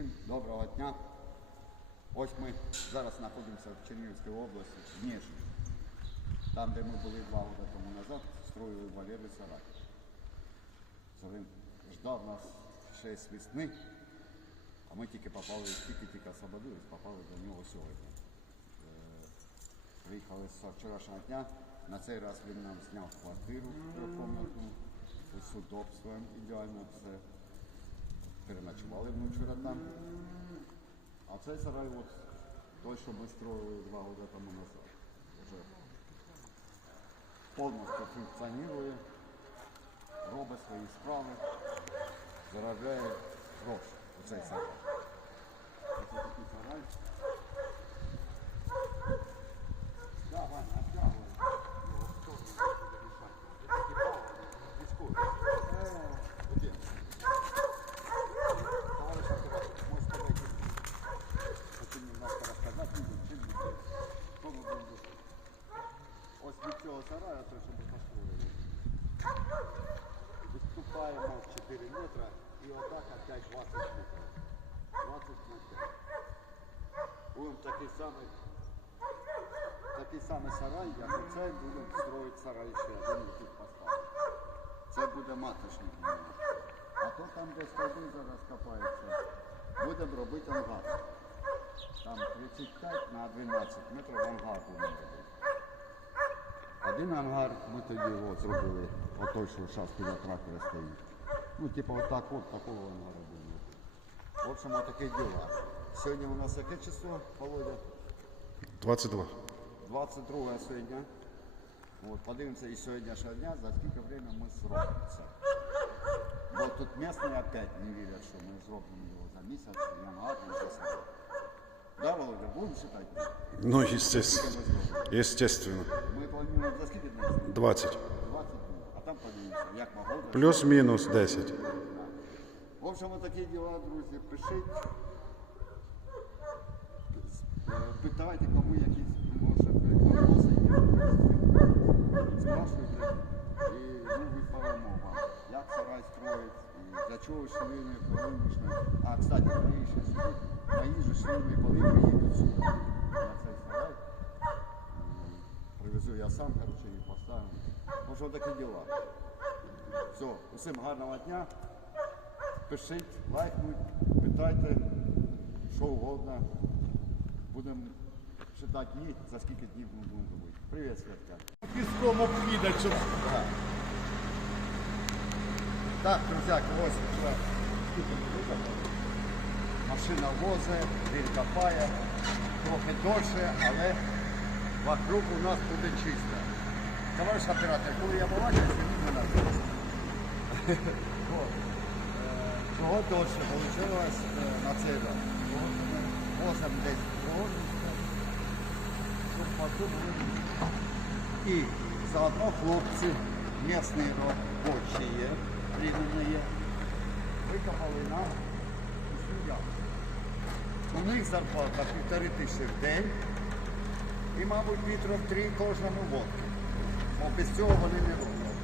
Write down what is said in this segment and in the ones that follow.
Усім доброго дня. Ось ми зараз знаходимося в Чернігівській області, в Ніжні. Там, де ми були два роки тому назад, строїли Валерій Сарай. Це він ждав нас ще з весни, а ми тільки попали, тільки-тільки освободились, попали до нього сьогодні. Е, Приїхали з вчорашнього дня. На цей раз він нам зняв квартиру трьохкомнатну з удобством, ідеально все. Переночували ми вчора там. А цей сарай, от, той, що ми строїли два роки тому назад, вже повністю функціонує, робить свої справи, заробляє гроші. Оцей сарай. Оце такий сарай. Да, Ваня, обтягує. Його в сторону буде мішати. Це такі пали, військові. Е, один. Товарищ оператор, мой сказать, хочу немножко рассказать людям, чим ми тут, що ми будемо робити. Ось від цього сараю, той, що ми построїли, 4 метри і отак опять 20 метрів. 20 метрів. Будемо такий самий, такий самий сарай, як оцей, будемо строїти сарай ще один тут поставити. Це буде маточник. А то там, де стовби зараз копаються, будемо робити ангар. Там 35 на 12 метрів ангар будемо робити. Один ангар ми тоді от зробили, отой, що зараз біля трактора стоїть. Ну, типу, отак от такого ангара будемо. В общем, отаке діло. Сьогодні у нас яке число, Володя? 22. 22 сьогодні. От, подивимося і сьогоднішнього дня, за скільки время ми зробимо це. Бо тут місцеві опять не вірять, що ми зробимо його за місяць, январ, і за себе. Да, Володя, будемо читати? Ну, естественно. Естественно. Ми плануємо за скільки днів? 20. 20 днів. А там подивимося, як погода. Плюс-мінус 10. В общем, вот такі діла, друзі, пишіть. Питайте, кому якісь, може, вопроси є. Спрашуйте. І ми відповімо вам, як сарай строїть, і для чого швейні, коли нужно. А, кстати, мої ще сюди, мої же швейні, коли приїдуть сюди, на цей сарай. Привезу я сам, короче, і поставлю. Ну, що такі діла. Все, усім гарного дня. Пишіть, лайкнуть, питайте, що угодно. Будемо читати дні, за скільки днів ми будемо робити. Привіт, Святка. піском обкидати, щоб Так, друзяки, ось вчора машина возить, він копає, трохи довше, але вокруг у нас буде чисто. Товариш оператор, коли я побачив, зніміть мене. От. Е, Чого довше вийшло на цей? Того, що десь проводимося, щоб вокруг. І заодно хлопці місні робочі рівні викопали нам. У них зарплата півтори тисячі в день і, мабуть, літрів три кожному водки. Бо без цього вони не роблять.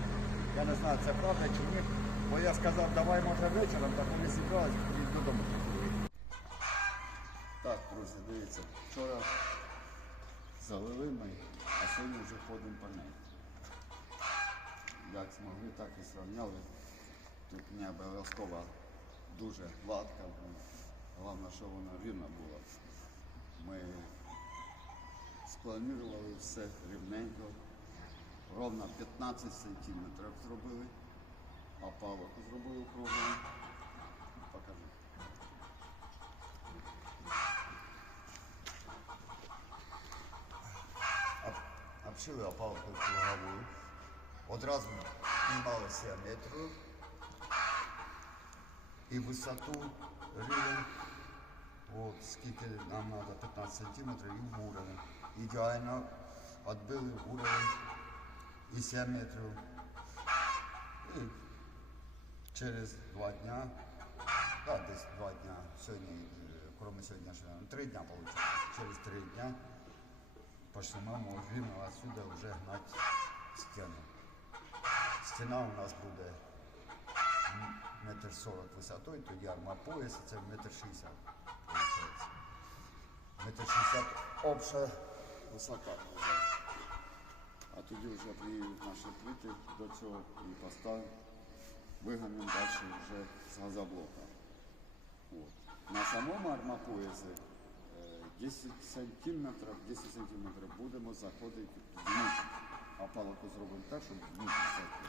Я не знаю, це правда чи ні. Бо я сказав, давай може вечором, так вони зібрались і додому. Так, друзі, дивіться, вчора залили ми, а сьогодні вже ходимо по неї. Як змогли, так і зрівняли. Тут не обов'язково дуже гладко, головне, щоб вона рівна була. Ми спланували все рівненько. Ровно 15 сантиметрів зробили, а палок зробили кругом. Покажу. Об- обшили опалку кругову. Одразу знімали 7 метрів і висоту рівень, от скільки нам треба 15 сантиметрів і в уровень. Ідеально відбили уровень і 7 метрів. І через два дня, да, десь два дня, сьогодні, е, кроме сьогоднішнього, ну, три дня виходить. Через три дня почнемо можемо отсюда вже гнати стіну. Стіна у нас буде метр сорок висотою, тоді армопояс, це метр шістдесят. Метр шістдесят обща висота. А тоді вже приїдуть наші плити до цього і поставимо. Виганемо далі вже з газоблока. От. На самому армопоясі е, 10 сантиметрів, 10 сантиметрів будемо заходити внутрі. А палку зробимо так, щоб внутрі зайти.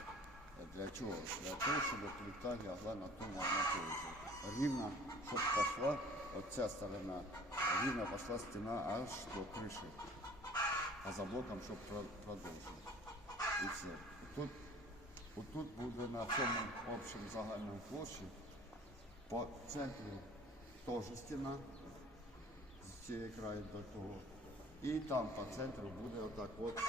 Е, Для чого? Для того, щоб плита лягла на тому армопоясі. Рівно, щоб пішла, оця сторона, рівно пішла стіна аж до криші. За блоком, щоб продовжити. І все. Тут, отут буде на цьому общому загальному площі по центрі теж стіна з цієї краю до того. І там по центру буде отак от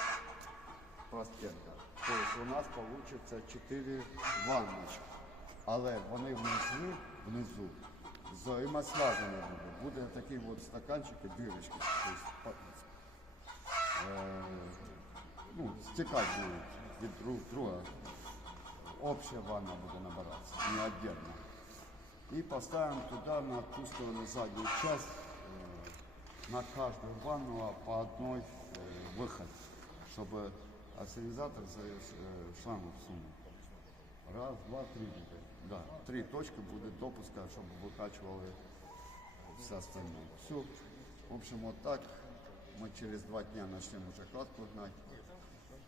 простенка. Тобто у нас вийде 4 ванночки. Але вони внизу, внизу взаємослажені буде. Буде такі от стаканчики, дирочки. Е, ну, стекать будуть від друг друга. Общая ванна буде набиратися, не отдельно. И поставим туда на ту сторону заднюю часть, э, на каждую ванну а по одной э, выход, чтобы ассенизатор за э, шлангу всунул. Раз, два, три будет. Да, три точки будет допуска, чтобы выкачивали все остальное. Все. В общем, вот так. Мы через два дня начнем уже кладку гнать.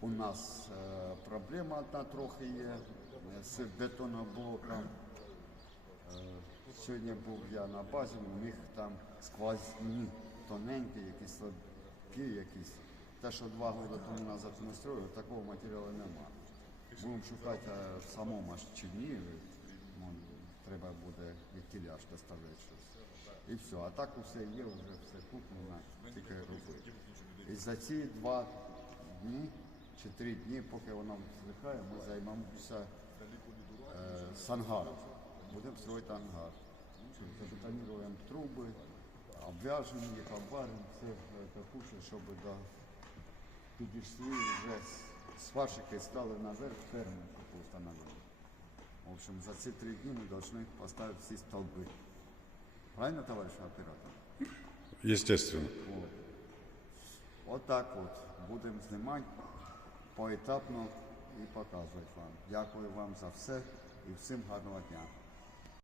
У нас э, проблема одна трохи є е, з бетоноблоком. Сьогодні був я на базі, у них там сквозні, тоненькі, якісь слабкі якісь. Те, що два роки тому назад ми строїли, такого матеріалу немає. Будемо шукати а в самому аж. Треба буде відтіляж доставляти щось. І все. А так усе є, вже все куплено, тільки робити. І за ці два дні чи три дні, поки воно злихає, ми займемося е, з ангаром. Будемо строїти ангар. Забетонуємо труби, обв'яжемо їх, обваримо все капуше, щоб до підійшли вже сварщики стали наверх ферму встановили. В общем, за ці три дні ми повинні поставити всі столбы. Правильно, товариш оператор? Естественно. От так от будемо знімати поетапно і показувати вам. Дякую вам за все і всім гарного дня.